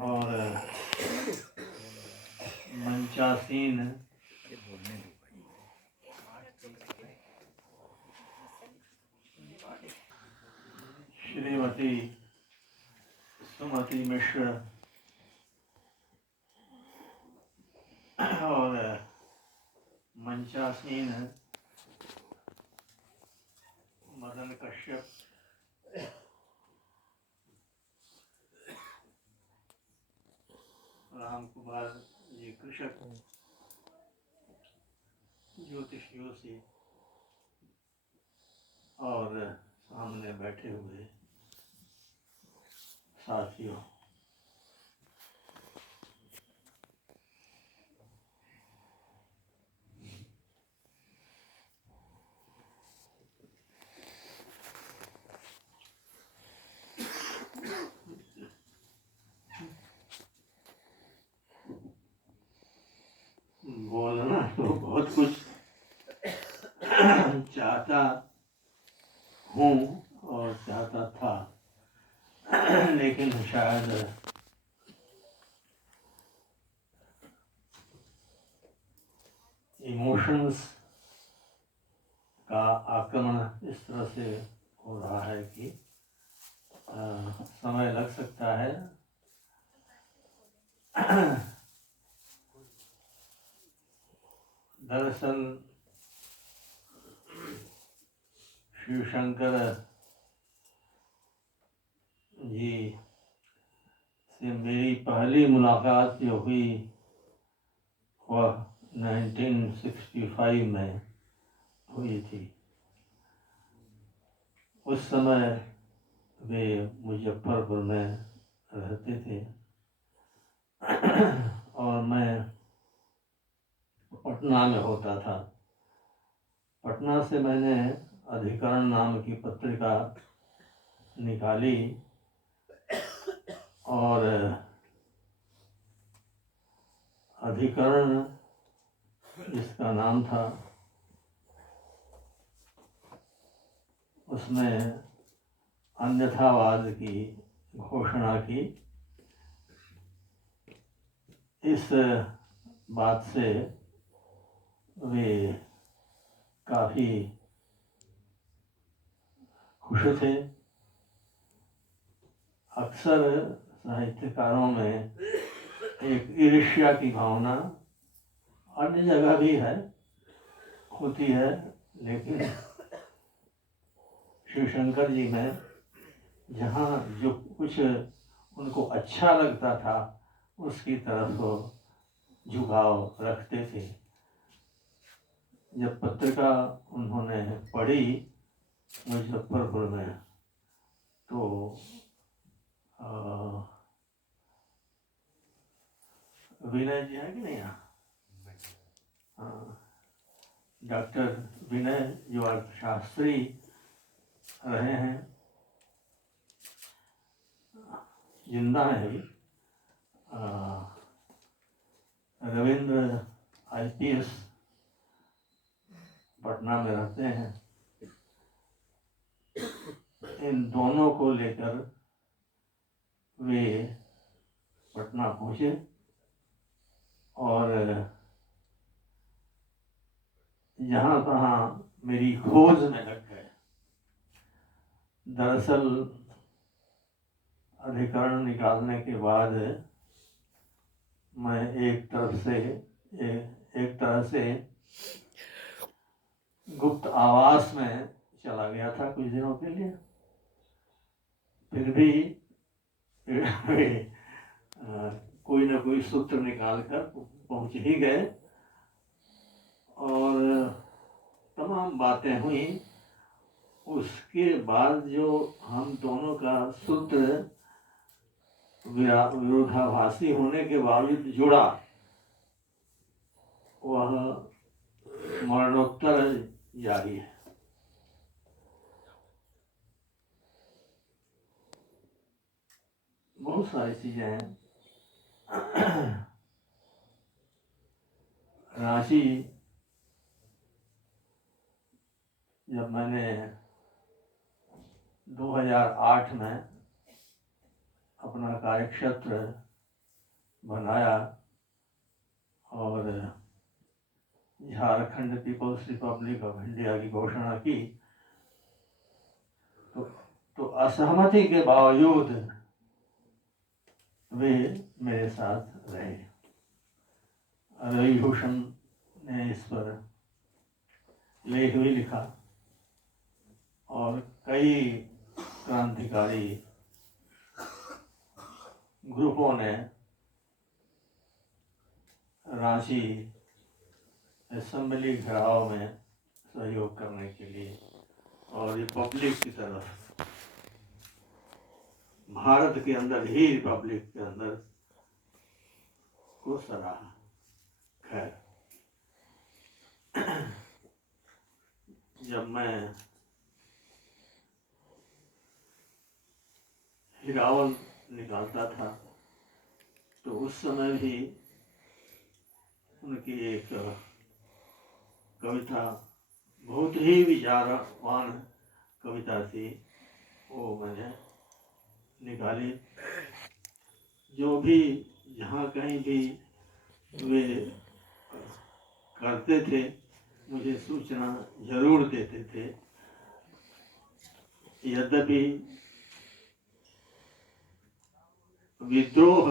और मंचासीन श्रीमती सुमति मिश्र और मंचासीन मदन कश्यप, राम कुमार जी कृषक, ज्योतिष जोशी और सामने बैठे हुए साथियों, बोलना तो बहुत कुछ चाहता हूँ और चाहता था, लेकिन शायद इमोशंस का आक्रमण इस तरह से हो रहा है कि समय लग सकता है। दरअसल शिव शंकर जी से मेरी पहली मुलाकात जो हुई वह 1965 में हुई थी। उस समय वे मुजफ्फरपुर में रहते थे और मैं पटना में होता था। पटना से मैंने अधिकरण नाम की पत्रिका निकाली और अधिकरण जिसका नाम था उसमें अन्यथावाद की घोषणा की। इस बात से वे काफ़ी खुश थे। अक्सर साहित्यकारों में एक ईर्ष्या की भावना अन्य जगह भी है, होती है, लेकिन शिवशंकर जी में जहाँ जो कुछ उनको अच्छा लगता था उसकी तरफ वो झुकाव रखते थे। जब पत्रिका उन्होंने पढ़ी मुजफ्फरपुर में तो विनय जी है कि नहीं यहाँ? डॉक्टर विनय जो अर्थशास्त्री रहे हैं, जिंदा है भी, रविंद्र IPS पटना में रहते हैं। इन दोनों को लेकर वे पटना पहुँचे और जहाँ तहाँ मेरी खोज में लग गए। दरअसल अधिकरण निकालने के बाद मैं एक तरह से गुप्त आवास में चला गया था कुछ दिनों के लिए। फिर भी कोई ना कोई सूत्र निकाल कर पहुँच ही गए और तमाम बातें हुई। उसके बाद जो हम दोनों का सूत्र विरोधाभासी होने के बावजूद जुड़ा, वह मरणोत्तर जारी है। बहुत सारी चीजें हैं। रांची जब मैंने 2008 में अपना कार्यक्षेत्र बनाया और Jharkhand peoples republic of India की घोषणा की, तो असहमति के बावजूद वे मेरे साथ रहे। रवि भूषण ने इस पर लेख भी लिखा और कई क्रांतिकारी ग्रुपों ने रांची असेंबली घेराव में सहयोग करने के लिए और रिपब्लिक की तरफ, भारत के अंदर ही रिपब्लिक के अंदर को सराहा। खैर, जब मैं हिरावल निकालता था तो उस समय भी उनकी एक कविता बहुत ही विचारवान कविता थी, वो मैंने निकाली। जो भी जहाँ कहीं भी वे करते थे मुझे सूचना जरूर देते थे। यद्यपि विद्रोह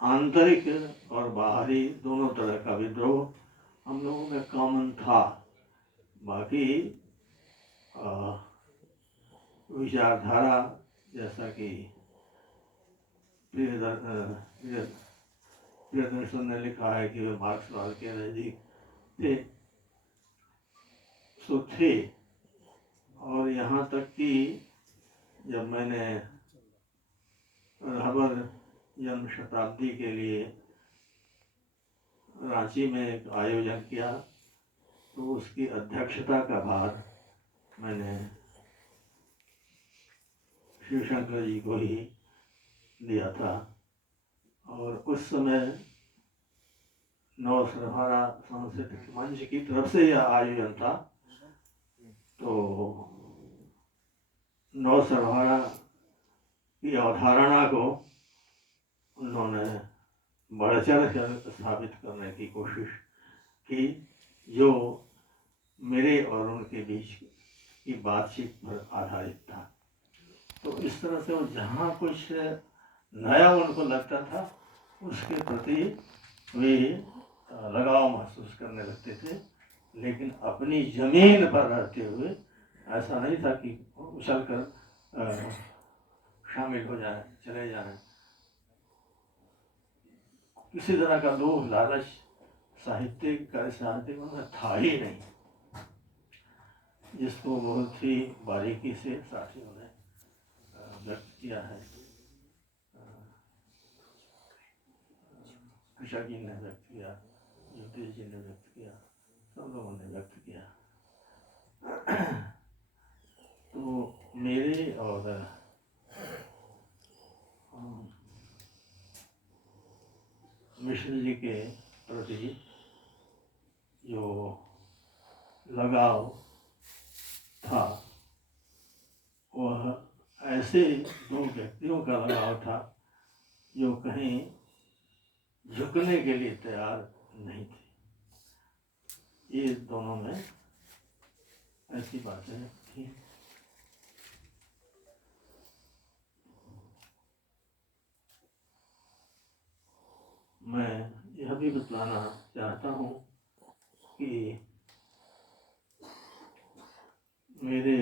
आंतरिक और बाहरी दोनों तरह का विद्रोह हम लोगों में कॉमन था, बाकी विचारधारा जैसा कि प्रियदर्शन ने लिखा है कि वे मार्क्सवाद के नज़दीक थे, सो थे। और यहाँ तक कि जब मैंने रहबर जन्म शताब्दी के लिए रांची में एक आयोजन किया तो उसकी अध्यक्षता का भार मैंने शिवशंकर जी को ही दिया था। और उस समय नवसरभारा सांस्कृतिक मंच की तरफ से यह आयोजन था, तो नवसरभारा की अवधारणा को उन्होंने बढ़ चढ़ कर स्थापित करने की कोशिश की, जो मेरे और उनके बीच की बातचीत पर आधारित था। तो इस तरह से वो जहाँ कुछ नया उनको लगता था उसके प्रति वे लगाव महसूस करने लगते थे, लेकिन अपनी जमीन पर रहते हुए ऐसा नहीं था कि उछल कर शामिल हो जाए, चले जाए। किसी तरह का लोभ लालच साहित्यिक में था ही नहीं, जिसको बहुत ही बारीकी से साथियों ने व्यक्त किया है। कृष्णा जी ने व्यक्त किया, ज्योतिष जी ने व्यक्त किया, सब लोगों ने व्यक्त किया। तो मेरे और मिश्र जी के प्रति जो लगाव था वह ऐसे दो व्यक्तियों का लगाव था जो कहीं झुकने के लिए तैयार नहीं थे। ये दोनों में ऐसी बातें थी। मैं यह भी बतलाना चाहता हूँ कि मेरे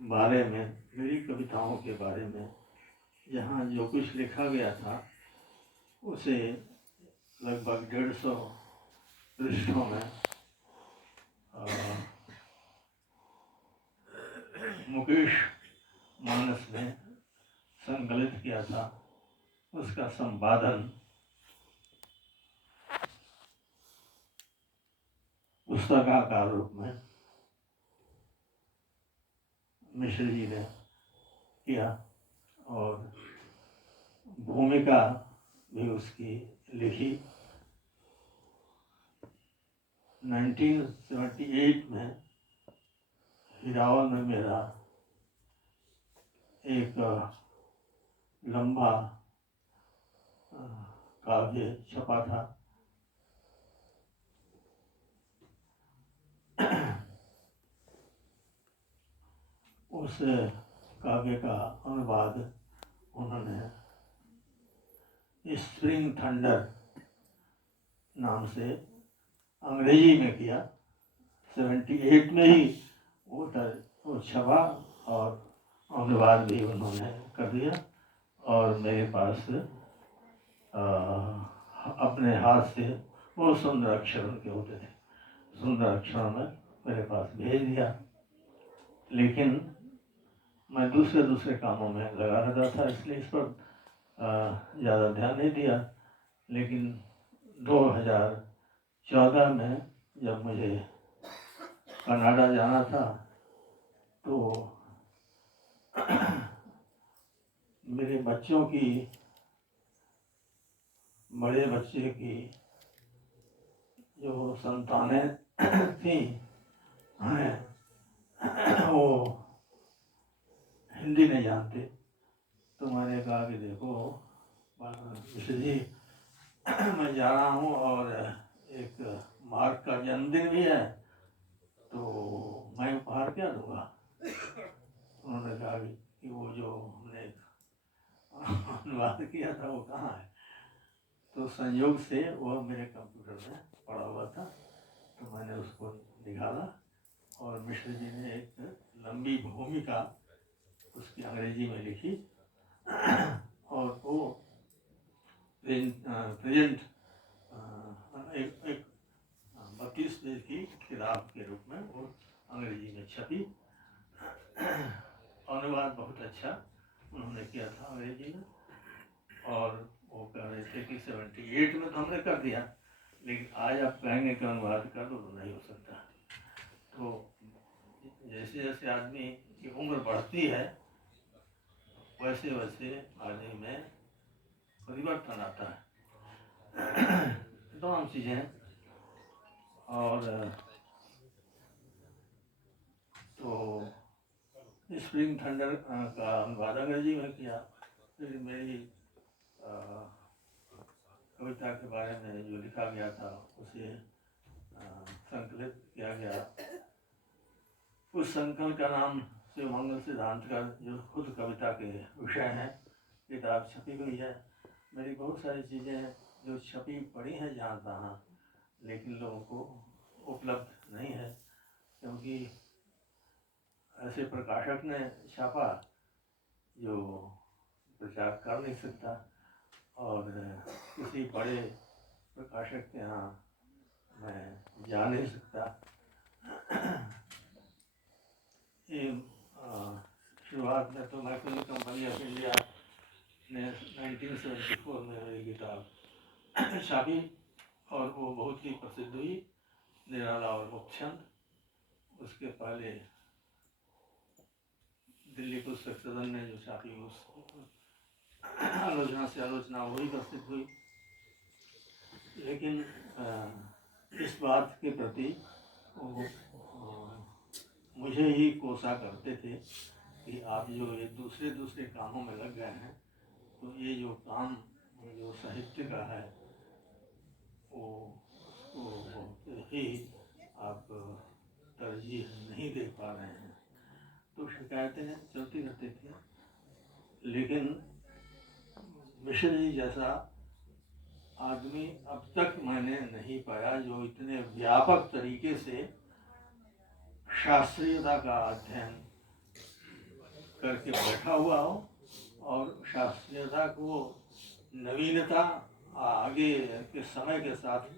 बारे में, मेरी कविताओं के बारे में जहाँ जो कुछ लिखा गया था उसे लगभग 150 पृष्ठों में मुकेश मानस ने संकलित किया था। उसका संपादन पुस्तकाकार रूप में मिश्र जी ने किया और भूमिका भी उसकी लिखी। 1978 में हिरावल में मेरा एक लंबा काव्य छपा था। उस काव्य का अनुवाद उन्होंने स्प्रिंग थंडर नाम से अंग्रेजी में किया। 78 में ही वो छपा और अनुवाद भी उन्होंने कर दिया और मेरे पास अपने हाथ से बहुत सुंदर अक्षर उनके होते थे, सुंदर अक्षरों में मेरे पास भेज दिया। लेकिन मैं दूसरे कामों में लगा रहता था, इसलिए इस पर ज़्यादा ध्यान नहीं दिया। लेकिन 2014 में जब मुझे कनाडा जाना था तो मेरे बच्चों की, बड़े बच्चे की जो संतानें थीं वो हिंदी नहीं जानते, तो मैंने कहा कि देखो मिश्र जी, मैं जा रहा हूँ और एक मार्क का जन्मदिन भी है, तो मैं उपहार क्या दूंगा। उन्होंने कहा कि वो जो हमने अनुवाद किया था वो कहाँ है। तो संयोग से वह मेरे कंप्यूटर में पड़ा हुआ था, तो मैंने उसको निकाला और मिश्र जी ने एक लंबी भूमिका उसकी अंग्रेजी में लिखी और वो प्रेजेंट एक 32 पेज की किताब के रूप में वो अंग्रेजी में छपी। अनुवाद बहुत अच्छा उन्होंने किया था अंग्रेजी में, और वो कह रहे थे कि 78 में तो हमने कर दिया, लेकिन आज आप कहेंगे कि अनुवाद कर दो तो नहीं हो सकता। तो जैसे जैसे आदमी की उम्र बढ़ती है वैसे वैसे आदमी में परिवर्तन आता है, तमाम चीज़ें। और तो स्प्रिंग थंडर का अनुवाद अंग्रेजी में किया। फिर मेरी कविता के बारे में जो लिखा गया था उसे संकलित किया गया। उस संकलन का नाम शिव मंगल सिद्धांत का, जो खुद कविता के विषय हैं, किताब छपी हुई है। मेरी बहुत सारी चीज़ें जो छपी पड़ी हैं जहाँ तहाँ, लेकिन लोगों को उपलब्ध नहीं है, क्योंकि ऐसे प्रकाशक ने छापा जो प्रचार कर नहीं सकता, और किसी बड़े प्रकाशक के यहाँ मैं जा नहीं सकता। ये शुरुआत में तो मैकमिलन कंपनी ऑफ इंडिया ने 1974 में मेरी किताब छापी और वो बहुत ही प्रसिद्ध हुई, निराला और मुक्तछंद। उसके पहले दिल्ली पुस्तक सदन ने जो छापी उस आलोचना से आलोचना वही प्रसिद्ध हुई। लेकिन इस बात के प्रति वो मुझे ही कोसा करते थे कि आप जो ये दूसरे कामों में लग गए हैं, तो ये जो काम जो साहित्य का है वो बहुत ही आप तरजीह नहीं दे पा रहे हैं। तो शिकायतें चलती रहती थी। लेकिन मिश्र जी जैसा आदमी अब तक मैंने नहीं पाया जो इतने व्यापक तरीके से शास्त्रीयता का अध्ययन करके बैठा हुआ हो और शास्त्रीयता को नवीनता आगे के समय के साथ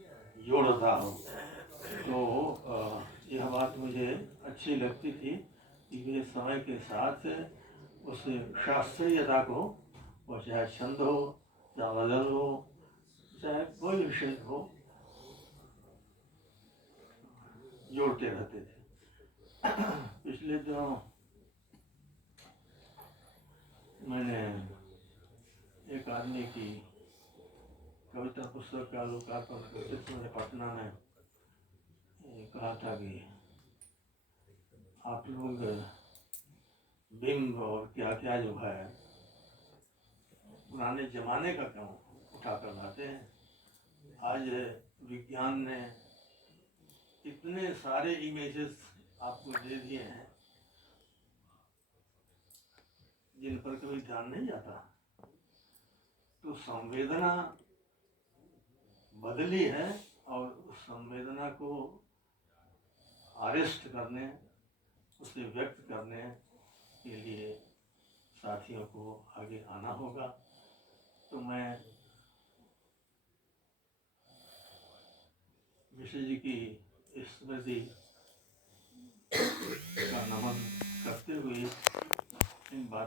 जोड़ता हो। तो यह बात मुझे अच्छी लगती थी कि वे समय के साथ उस शास्त्रीयता को, वो चाहे छंद हो, चाहे गज़ल हो, चाहे कोई विषय हो, जोड़ते रहते थे। पिछले दिनों मैंने एक आदमी की कविता पुस्तक का लोकार्पण करते समय पटना में कहा था कि आप लोग बिंब और क्या क्या जो है पुराने जमाने का क्यों उठा कर लाते हैं। आज विज्ञान ने इतने सारे इमेजेस आपको दे दिए हैं जिन पर कभी ध्यान नहीं जाता। तो संवेदना बदली है और उस संवेदना को अरेस्ट करने, उसे व्यक्त करने के लिए साथियों को आगे आना होगा। तो मैं विशु जी की स्मृति का नमन करते हुए इन बात